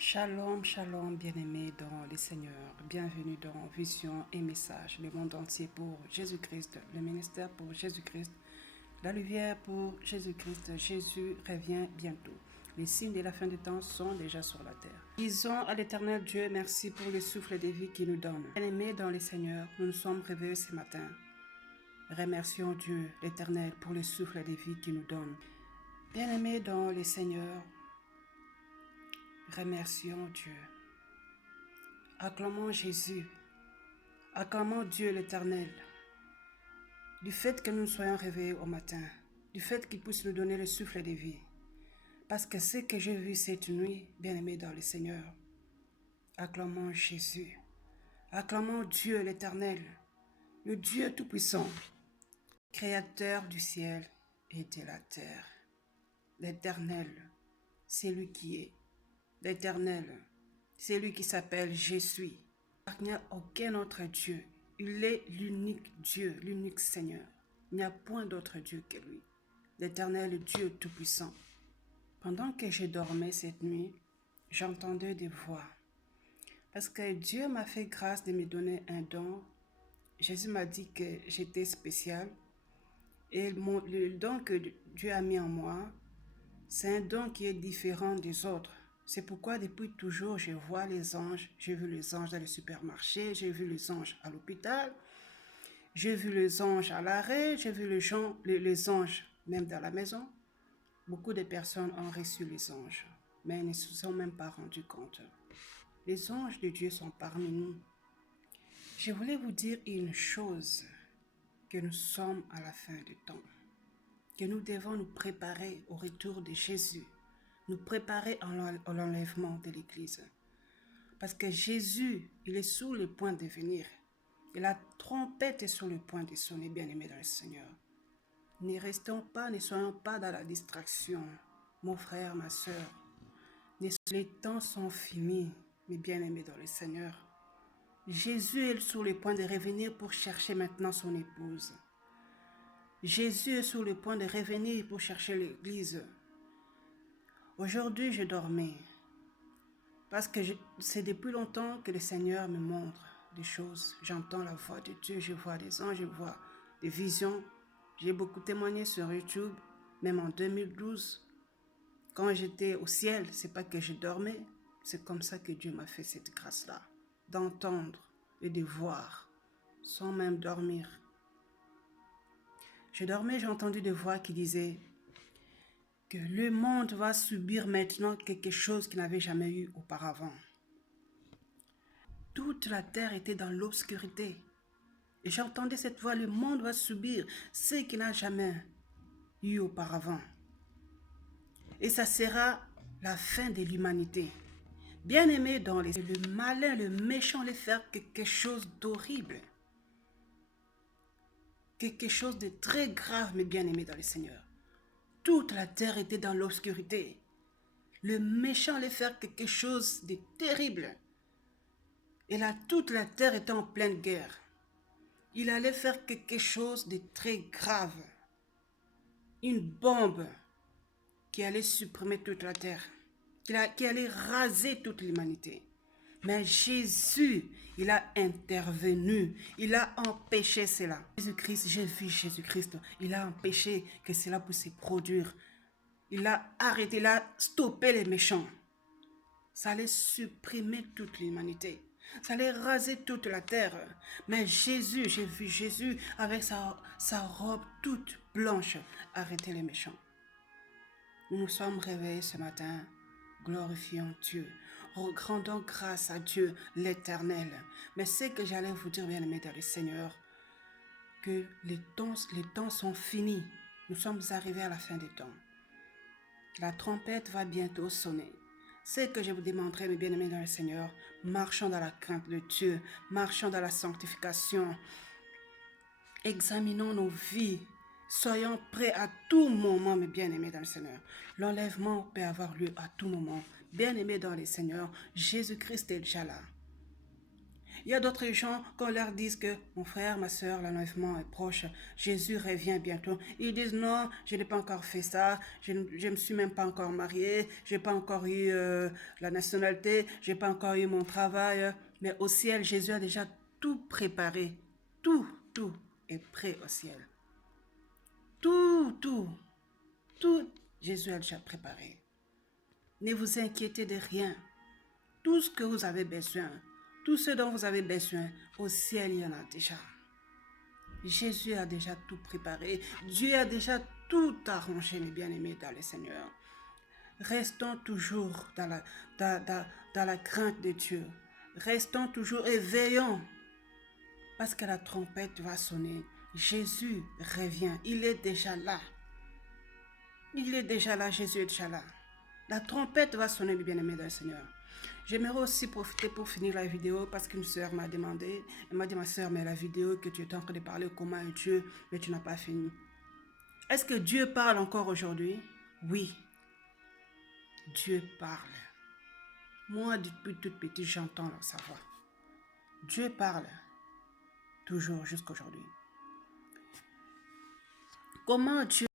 Shalom, shalom, bien-aimés dans les Seigneurs. Bienvenue dans Vision et Message, le monde entier pour Jésus-Christ, le ministère pour Jésus-Christ, la lumière pour Jésus-Christ. Jésus revient bientôt. Les signes de la fin des temps sont déjà sur la terre. Disons à l'Éternel Dieu merci pour le souffle de vie qu'il nous donne. Bien-aimés dans les Seigneurs, nous nous sommes réveillés ce matin. Remercions Dieu, l'Éternel, pour le souffle de vie qu'il nous donne. Bien-aimés dans les Seigneurs, remercions Dieu. Acclamons Jésus, acclamons Dieu l'Éternel, du fait que nous soyons réveillés au matin, du fait qu'il puisse nous donner le souffle de vie. Parce que ce que j'ai vu cette nuit, bien-aimé dans le Seigneur, acclamons Jésus, acclamons Dieu l'Éternel, le Dieu Tout-Puissant, Créateur du ciel et de la terre. L'Éternel, c'est lui qui est. L'Éternel, c'est lui qui s'appelle Je suis. Il n'y a aucun autre Dieu. Il est l'unique Dieu, l'unique Seigneur. Il n'y a point d'autre Dieu que lui. L'Éternel Dieu Tout-Puissant. Pendant que je dormais cette nuit, j'entendais des voix. Parce que Dieu m'a fait grâce de me donner un don. Jésus m'a dit que j'étais spécial. Et le don que Dieu a mis en moi, c'est un don qui est différent des autres. C'est pourquoi depuis toujours, je vois les anges. J'ai vu les anges dans le supermarché, j'ai vu les anges à l'hôpital, j'ai vu les anges à l'arrêt, j'ai vu les anges même dans la maison. Beaucoup de personnes ont reçu les anges, mais ils ne se sont même pas rendus compte. Les anges de Dieu sont parmi nous. Je voulais vous dire une chose, que nous sommes à la fin du temps, que nous devons nous préparer au retour de Jésus, nous préparer à l'enlèvement de l'Église. Parce que Jésus, il est sur le point de venir. Et la trompette est sur le point de sonner, bien-aimés dans le Seigneur. Ne restons pas, ne soyons pas dans la distraction, mon frère, ma soeur. Les temps sont finis, mes bien-aimés dans le Seigneur. Jésus est sur le point de revenir pour chercher maintenant son épouse. Jésus est sur le point de revenir pour chercher l'Église. Aujourd'hui, je dormais. Parce que c'est depuis longtemps que le Seigneur me montre des choses. J'entends la voix de Dieu, je vois des anges, je vois des visions. J'ai beaucoup témoigné sur YouTube, même en 2012. Quand j'étais au ciel, c'est pas que je dormais. C'est comme ça que Dieu m'a fait cette grâce-là. D'entendre et de voir, sans même dormir. Je dormais, j'ai entendu des voix qui disaient que le monde va subir maintenant quelque chose qu'il n'avait jamais eu auparavant. Toute la terre était dans l'obscurité. Et j'entendais cette voix, le monde va subir ce qu'il n'a jamais eu auparavant. Et ça sera la fin de l'humanité. Bien-aimé dans le malin, le méchant allait faire quelque chose d'horrible. Quelque chose de très grave, mes bien-aimés dans le Seigneur. Toute la terre était dans l'obscurité. Le méchant allait faire quelque chose de terrible. Et là, toute la terre était en pleine guerre. Il allait faire quelque chose de très grave. Une bombe qui allait supprimer toute la terre. Qui allait raser toute l'humanité. Mais Jésus, il a intervenu. Il a empêché cela. Jésus-Christ, j'ai vu Jésus-Christ. Il a empêché que cela puisse se produire. Il a arrêté, il a stoppé les méchants. Ça allait supprimer toute l'humanité. Ça allait raser toute la terre. Mais Jésus, j'ai vu Jésus avec sa robe toute blanche arrêter les méchants. Nous nous sommes réveillés ce matin. Glorifions Dieu. Rendons grâce à Dieu l'Éternel. Mais ce que j'allais vous dire, bien-aimés dans le Seigneur, que les temps sont finis. Nous sommes arrivés à la fin des temps. La trompette va bientôt sonner. Ce que je vous demanderai, mes bien-aimés dans le Seigneur, marchons dans la crainte de Dieu, marchons dans la sanctification, examinons nos vies, soyons prêts à tout moment, mes bien-aimés dans le Seigneur. L'enlèvement peut avoir lieu à tout moment. Bien-aimés dans le Seigneur, Jésus-Christ est déjà là. Il y a d'autres gens, qu'on leur dise que mon frère, ma soeur, l'enlèvement est proche, Jésus revient bientôt. Ils disent non, je n'ai pas encore fait ça, je ne me suis même pas encore marié, je n'ai pas encore eu la nationalité, je n'ai pas encore eu mon travail. Mais au ciel, Jésus a déjà tout préparé. Tout est prêt au ciel. Tout, Jésus a déjà préparé. Ne vous inquiétez de rien. Tout ce que vous avez besoin, tout ce dont vous avez besoin, au ciel, il y en a déjà. Jésus a déjà tout préparé. Dieu a déjà tout arrangé, mes bien-aimés dans le Seigneur. Restons toujours dans la crainte de Dieu. Restons toujours et veillons. Parce que la trompette va sonner. Jésus revient. Il est déjà là. Il est déjà là. Jésus est déjà là. La trompette va sonner, mes bien-aimés dans le Seigneur. J'aimerais aussi profiter pour finir la vidéo parce qu'une sœur m'a demandé, elle m'a dit, ma sœur, mais la vidéo que tu étais en train de parler, comment est Dieu, mais tu n'as pas fini. Est-ce que Dieu parle encore aujourd'hui? Oui, Dieu parle. Moi, depuis toute petite, j'entends sa voix. Dieu parle toujours jusqu'à aujourd'hui. Comment Dieu